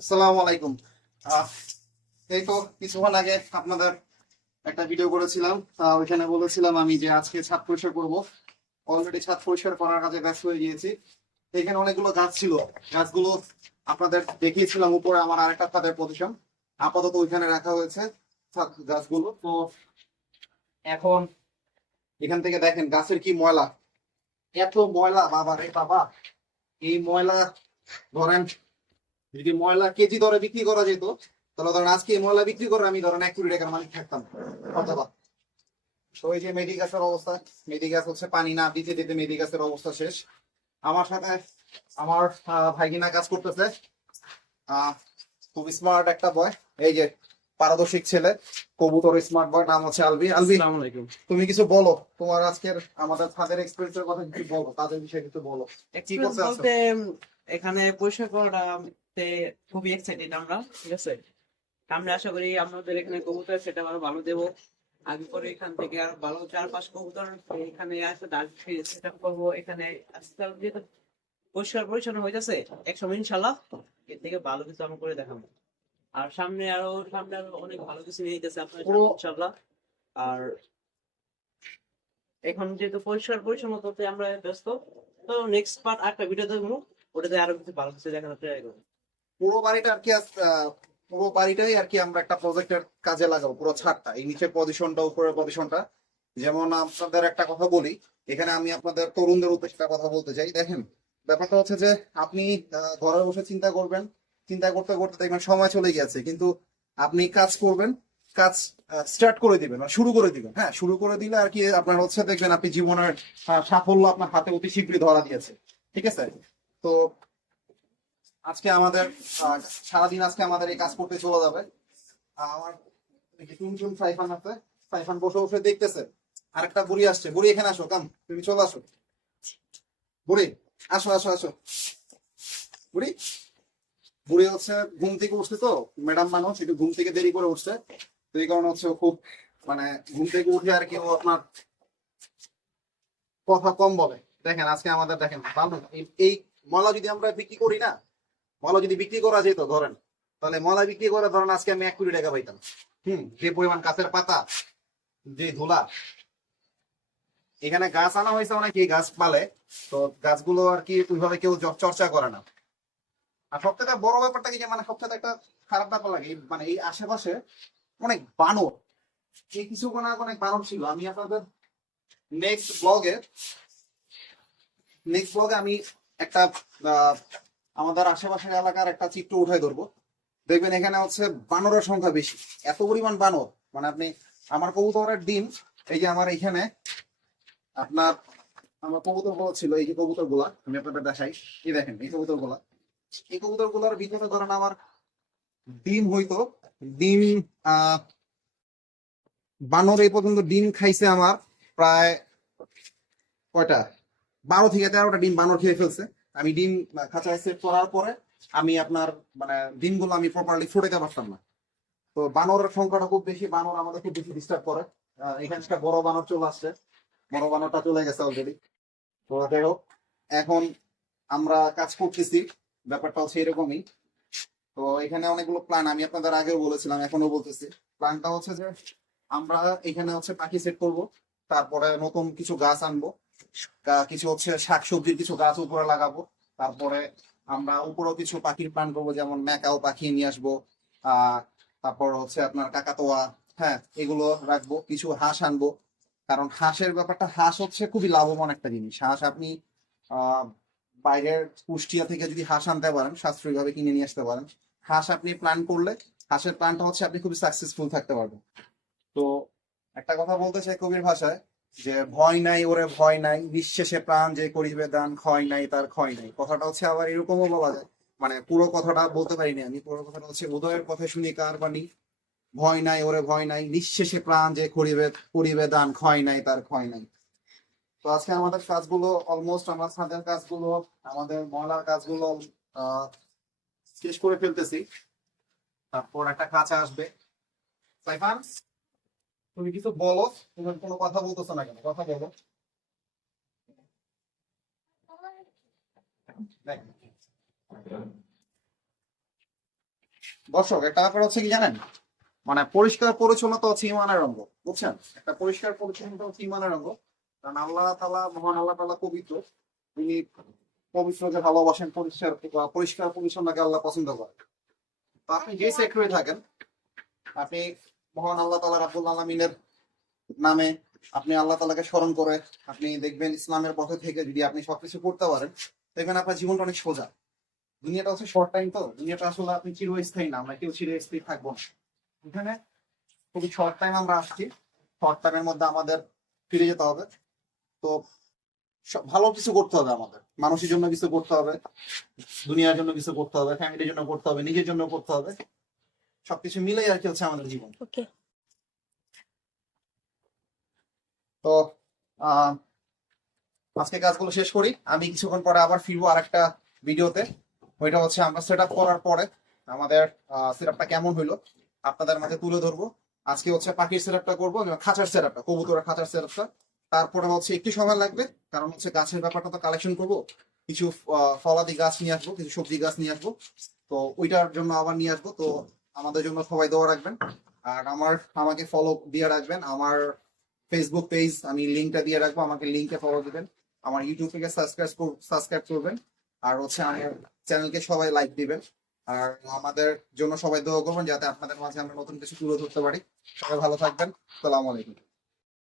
আসসালামু আলাইকুম। এই তো কিছুক্ষণ আগে আপনাদের একটা ভিডিও করেছিলাম। ওইখানে বলেছিলাম আমি যে আজকে ছাদ পরিষ্কার করব। অলরেডি ছাদ পরিষ্কার করার কাজে ব্যস্ত হয়ে গিয়েছি। এখানে অনেকগুলো গাছ ছিল। গাছগুলো আপনাদের দেখিয়েছিলাম উপরে আমার আরেকটা ছাদের পজিশন আপাতত ওইখানে রাখা হয়েছে গাছগুলো। তো এখন এখান থেকে দেখেন গাছের কি ময়লা। এত ময়লা বাবা রে বাবা। এই ময়লা ধরেন যদি ময়লা কেজি দরে বিক্রি করা যেত তাহলে ধরেন আজকে এই ময়লা বিক্রি করে আমি ধরেন এক কোটি টাকার মালিক থাকতাম। অথবা তো এই যে মেডি গাছের অবস্থা মেডি গাছ হচ্ছে পানি না দিতে দিতে মেডি গাছের অবস্থা শেষ। আমার সাথে আমার ভাইগিনা কাজ করতেছে। খুব স্মার্ট একটা বয় এই যে পারদর্শিক ছেলে কবুতর স্মার্ট বয় নাম হচ্ছে আলবি। আলবি তুমি কিছু বলো। তোমার আজকের আমাদের ছাদের এক্সপিরিয়েন্সের কথা কিছু বলো তাদের বিষয়ে কিছু বলো। Experience করতে আছো? বলতে এখানে খুবই এক্সাইটেড আমরা ঠিক আছে? আমরা আশা করি আমাদের এখানে কবুতর সেটা আরও ভালো দেবো। আগে পরে এখান থেকে আর ভালো চার পাঁচ কবুতর এখানে সেট আপ করব। এখানে আস্তে যেহেতু পরিষ্কার পরিচ্ছন্ন হয়ে যাচ্ছে এক ইনশাল্লাহ এর থেকে ভালো কিছু আমরা করে দেখাবো। আর সামনে আরও সামনে আরও অনেক ভালো কিছু নিয়ে যেতেছে আপনার ইনশাল্লাহ আর এখন যেহেতু পরিষ্কার পরিচ্ছন্নতাতে আমরা ব্যস্ত তো নেক্সট পার্ট একটা ভিডিও দেখব ওটাতে আরও কিছু ভালো কিছু দেখানোর ট্রাই করব। পুরো বাড়িটা আর কি পুরো বাড়িটাই আর কি আমরা একটা প্রজেক্টের কাজে লাগাবো, পুরো ছাদটা, এই নিচের পজিশনটা উপরের পজিশনটা যেমন আপনাদের একটা কথা বলি, এখানে আমি আপনাদের তরুণদের উদ্দেশ্যে কথা বলতে চাই। দেখেন, ব্যাপারটা হচ্ছে যে আপনি ঘরে বসে চিন্তা করবেন, চিন্তা করতে করতে দেখবেন সময় চলে গেছে কিন্তু আপনি কাজ করবেন, কাজ স্টার্ট করে দিবেন মানে শুরু করে দিবেন। হ্যাঁ শুরু করে দিলে আর কি আপনার হচ্ছে দেখবেন আপনি জীবনের সাফল্য আপনার হাতে অতি শীঘ্রই ধরা দিয়েছে। ঠিক আছে? তো আজকে আমাদের সারাদিন আজকে আমাদের এই কাজ করতে চলে যাবে। আমার দেখি টুন টুন সাইফান আছে, সাইফান বসে বসে দেখতেছে। আরেকটা বুড়ি আসছে। বুড়ি, এখানে আসো, কাম, তুমি চলে আসো। বুড়ি, আসো আসো আসো। বুড়ি বুড়ি হচ্ছে ঘুম থেকে উঠছে তো, ম্যাডাম মানুষ, একটু ঘুম থেকে দেরি করে উঠছে। তো এই কারণে হচ্ছে খুব মানে ঘুম থেকে উঠে আর কি ও আপনার কথা কম বলে। দেখেন, আজকে আমাদের দেখেন এই- এই মলা যদি আমরা বিক্রি করি না মলা যদি বিক্রি করা যেত, ধরেন। তাহলে মলা বিক্রি করে ধরেন আজকে আমি এক কোটি টাকা পাইতাম। হুম, যে পরিমাণ গাছের পাতা, যে ধুলা, এখানে গাছ আনা হয়েছে অনেকে গাছ পালে। তো গাছগুলো আর কি ওইভাবে কেউ চর্চা করে না। আর সবথেকে বড় ব্যাপারটা কি যে মানে সবথেকে একটা খারাপ ব্যাপার লাগে মানে এই আশেপাশে অনেক বানর। এই কিছু কোন অনেক বানর ছিল। আমি আপনাদের নেক্সট ব্লগে নেক্সট ব্লগে আমি একটা আমাদের আশেপাশের এলাকার একটা চিত্র উঠাই ধরবো। দেখবেন এখানে হচ্ছে বানরের সংখ্যা বেশি। এত পরিমাণ বানর। মানে আপনি, আমার কবুতরের ডিম, এই যে আমার এখানে আপনার, আমার কবুতরগুলো ছিল, এই যে কবুতরগুলা আমি আপনাদের দেখাই। এই দেখেন, এই কবুতরগুলা এই কবুতরগুলার ভিতরে ধরেন আমার ডিম হইতো। ডিম বানর এই পর্যন্ত ডিম খাইছে আমার প্রায় কয়টা? বারো থেকে তেরোটা ডিম বানর খেয়ে ফেলছে। আমি ডিম খাঁচায় সেট করার পরে আমি আপনার মানে ডিমগুলো আমি প্রপারলি ফুটাইতে পারতাম না। তো বানরের সংখ্যাটা খুব বেশি, বানর আমাদের খুব বেশি ডিস্টার্ব করে। এখানে একটা বড় বানর চলে আসছে। বড় বানরটা চলে গেছে অলরেডি তো যাই হোক, এখন আমরা কাজ করতেছি। ব্যাপারটা হচ্ছে এরকমই তো এখানে অনেকগুলো প্ল্যান আমি আপনাদের আগেও বলেছিলাম এখনও বলতেছি। প্ল্যানটা হচ্ছে যে আমরা এখানে হচ্ছে পাখি সেট করব, তারপরে নতুন কিছু গাছ আনব। কিছু হচ্ছে শাকসবজির কিছু গাছ উপরে লাগাবো। তারপরে আমরা উপরেও কিছু পাখির প্ল্যান করব, যেমন ম্যাকাও পাখি নিয়ে আসব। তারপর হচ্ছে আপনার কাকাতোয়া হ্যাঁ এগুলো রাখব, কিছু হাঁস আনব। কারণ হাঁসের ব্যাপারটা, হাঁস হচ্ছে খুবই লাভবান একটা জিনিস। হাঁস আপনি বাইরের কুষ্টিয়া থেকে যদি হাঁস আনতে পারেন সাশ্রয়ী ভাবে কিনে নিয়ে আসতে পারেন, হাঁস আপনি প্ল্যান করলে হাঁসের প্ল্যানটা হচ্ছে আপনি খুবই সাকসেসফুল থাকতে পারবেন। তো একটা কথা বলতে চাই কবির ভাষায় যে ভয় নাই, ওরে ভয় নাই, নিঃশেষে প্রাণ যে করিবে দান, ক্ষয় নাই, তার ক্ষয় নাই। কথাটা হচ্ছে আবার এরকমও বলা যায়। মানে পুরো কথাটা বলতে পারিনি আমি, পুরো কথাটা হচ্ছে উদয়ের কথা শুনি কার বাণী? ভয় নাই, ওরে ভয় নাই, নিঃশেষে প্রাণ যে করিবে করিবে দান, ক্ষয় নাই, তার ক্ষয় নাই। তো আজকে আমাদের কাজগুলো অলমোস্ট আমার ছাদের কাজগুলো, আমাদের ময়লার কাজগুলো শেষ করে ফেলতেছি। তারপর একটা কাঁচা আসবে। সাইফান? তুমি কিছু বলো তুমি কোনো কথা বলতেছো না কেন কথা বলো। দর্শক, একটা ব্যাপার হচ্ছে কি জানেন? মানে পরিষ্কার পরিচ্ছন্নতা হচ্ছে ইমানের অঙ্গ, বুঝছেন? একটা পরিষ্কার পরিচ্ছন্নতা হচ্ছে ইমানের অঙ্গ। কারণ আল্লাহ তালা মহান আল্লাহ তালা পবিত্র। তিনি পবিত্রকে ভালোবাসেন, পরিষ্কার পরিষ্কার পরিচ্ছন্নকে আল্লাহ পছন্দ করেন। আপনি যে সেক্টরে থাকেন, আপনি মহান আল্লাহ তালা রাবুল আলমিনের নামে আপনি আল্লাহ তালাকে স্মরণ করে আপনি দেখবেন ইসলামের পথে থেকে যদি আপনি সবকিছু করতে পারেন, দেখবেন আপনার জীবনটা অনেক সোজা। দুনিয়াটা হচ্ছে শর্ট টাইম তো, দুনিয়াটা আসলে আপনি চিরস্থায়ী না, আমরা কেউ চিরস্থায়ী থাকব না। এখানে খুবই শর্ট টাইম আমরা আসছি শর্ট টাইমের মধ্যে আমাদের ফিরে যেতে হবে। তো ভালো কিছু করতে হবে আমাদের। মানুষের জন্য কিছু করতে হবে, দুনিয়ার জন্য কিছু করতে হবে ফ্যামিলির জন্য করতে হবে, নিজের জন্য করতে হবে। সবকিছু মিলেই আর কি হচ্ছে আমাদের জীবন। তো আজকে কাজগুলো শেষ করি। আমি কিছুক্ষণ পরে আবার ফিরবো আর একটা ভিডিওতে। ওইটা হচ্ছে আমরা সেট আপ করার পরে আমাদের সেট কেমন হইল আপনাদের মাঝে তুলে ধরবো। আজকে হচ্ছে পাখির সেট আপটা করব খাঁচার সেট আপটা কবুতরের খাঁচার সেট আপটা তারপরে হচ্ছে একটু সময় লাগবে কারণ হচ্ছে গাছের ব্যাপারটা তো কালেকশন করব। কিছু ফলাদি গাছ নিয়ে আসব কিছু সবজি গাছ নিয়ে আসব। তো ওইটার জন্য আবার নিয়ে আসব। তো আমাদের জন্য সবাই দোয়া রাখবেন। আর আমার, আমাকে ফলো দিয়ে রাখবেন। আমার ফেসবুক পেজ আমি লিঙ্কটা দিয়ে রাখব। আমাকে লিঙ্কে ফলো দিবেন। আমার ইউটিউব থেকে সাবস্ক্রাইব সাবস্ক্রাইব করবেন। আর হচ্ছে আমার চ্যানেলকে সবাই লাইক দিবেন। আর আমাদের জন্য সবাই দোয়া করবেন যাতে আপনাদের মাঝে আমরা নতুন কিছু তুলে ধরতে পারি। সবাই ভালো থাকবেন। সালাম আলাইকুম।